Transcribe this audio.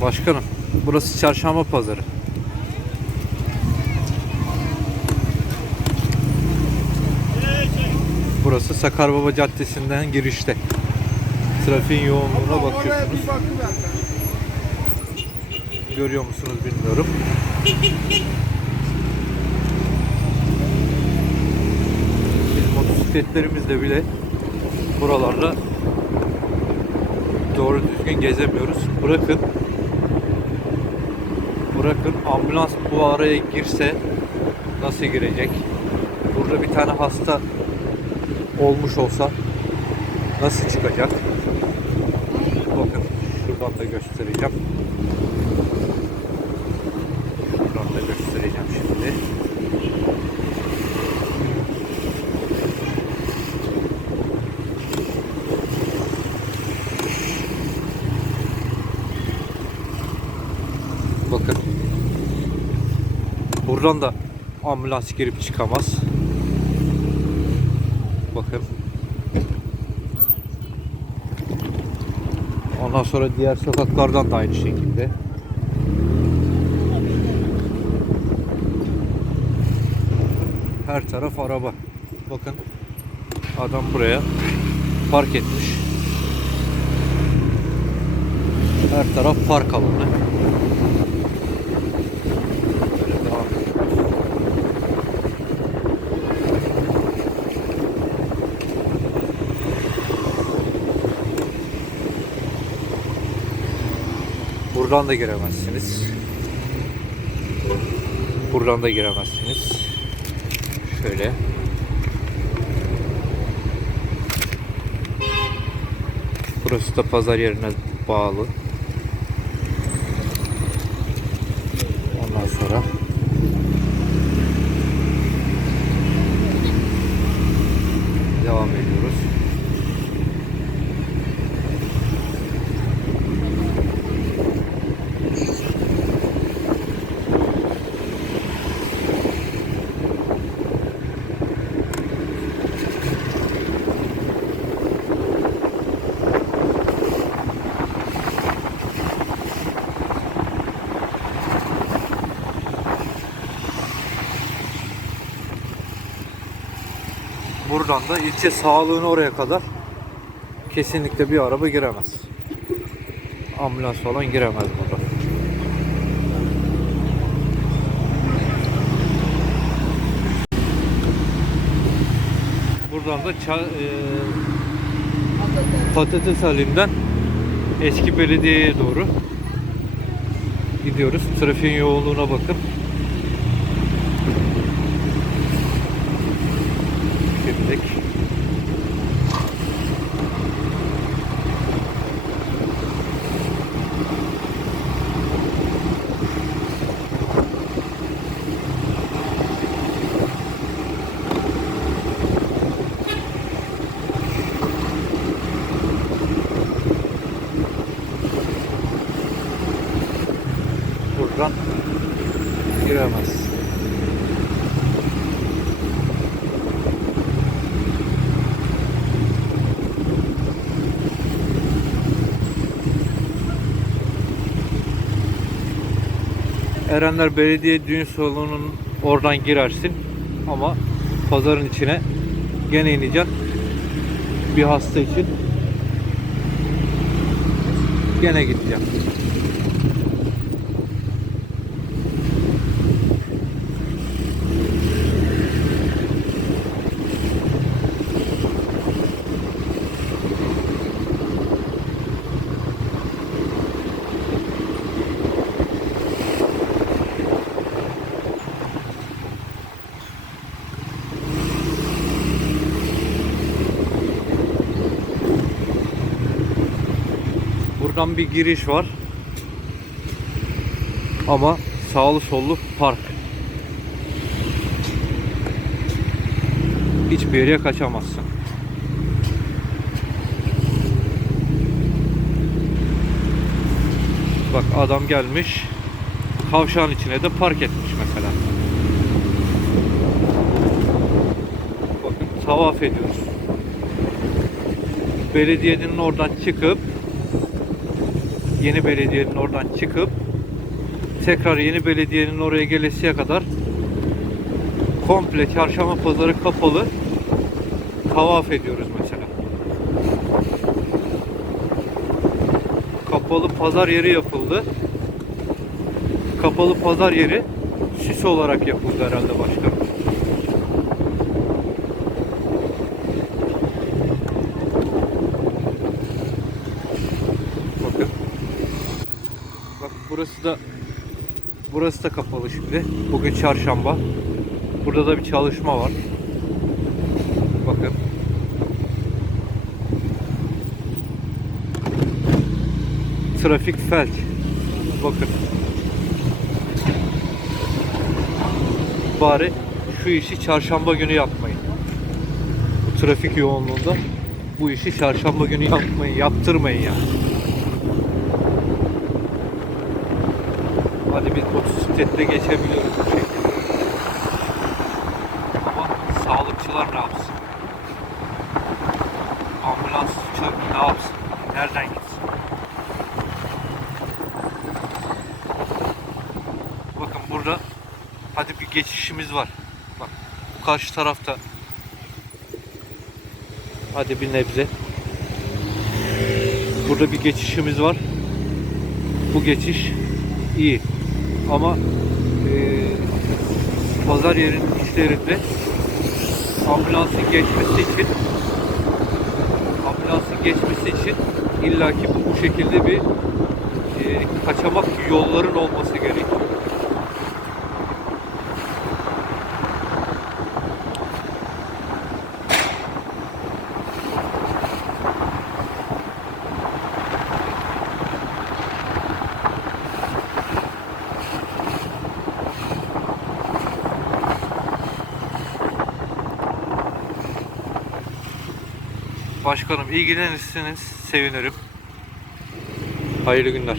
Başkanım, burası çarşamba pazarı. Burası Sakarbaba Caddesi'nden girişte. Trafiğin yoğunluğuna bakıyorsunuz. Görüyor musunuz bilmiyorum. Biz motosikletlerimizle bile buralarda doğru düzgün gezemiyoruz. Bırakın bırakın ambulans bu araya girse nasıl girecek? Burada bir tane hasta olmuş olsa nasıl çıkacak? Bakın şuradan da göstereceğim. Şuradan da göstereceğim şimdi. Bakın. Buradan da ambulans girip çıkamaz. Bakın. Ondan sonra diğer sokaklardan da aynı şekilde. Her taraf araba. Bakın. Adam buraya park etmiş. Her taraf park alanı. Buradan da giremezsiniz. Buradan da giremezsiniz. Şöyle. Burası da pazar yerine bağlı. Ondan sonra devam ediyoruz. Buradan da ilçe sağlığını oraya kadar kesinlikle bir araba giremez. Ambulans falan giremez burada. Buradan da e, patates halinden eski belediyeye doğru gidiyoruz. Trafiğin yoğunluğuna bakın. দেখি Erenler Belediye Düğün Salonu'nun oradan girersin ama pazarın içine gene ineceksin bir hasta için gene gideceğim. Buradan bir giriş var. Ama sağlı sollu park. Hiçbir yere kaçamazsın. Bak adam gelmiş. Kavşağın içine de park etmiş mesela. Bakın tavaf ediyoruz. Belediyenin oradan çıkıp yeni belediyenin oradan çıkıp tekrar yeni belediyenin oraya gelesiye kadar komple çarşamba pazarı kapalı tavaf ediyoruz mesela. Kapalı pazar yeri yapıldı. Kapalı pazar yeri süs olarak yapıldı herhalde başkanım. Burası da burası da kapalı şimdi. Bugün çarşamba. Burada da bir çalışma var. Bakın. Trafik felç. Bakın. Bari şu işi çarşamba günü yapmayın. Bu trafik yoğunluğunda bu işi çarşamba günü yapmayın, yaptırmayın yani. Hadi biz motosikletle geçebiliyoruz bu şekilde. Ama sağlıkçılar ne yapsın? Ambulansçı ne yapsın? Nereden gitsin? Bakın burada hadi bir geçişimiz var. Bak bu karşı tarafta hadi bir nebze. Burada bir geçişimiz var. Bu geçiş iyi. Ama eee pazar yerinin içlerinde ambulansın geçmesi için ambulansın geçmesi için illaki bu, bu şekilde bir eee, kaçamak yolların olması gerekiyor. Başkanım ilgilenirseniz sevinirim. Hayırlı günler.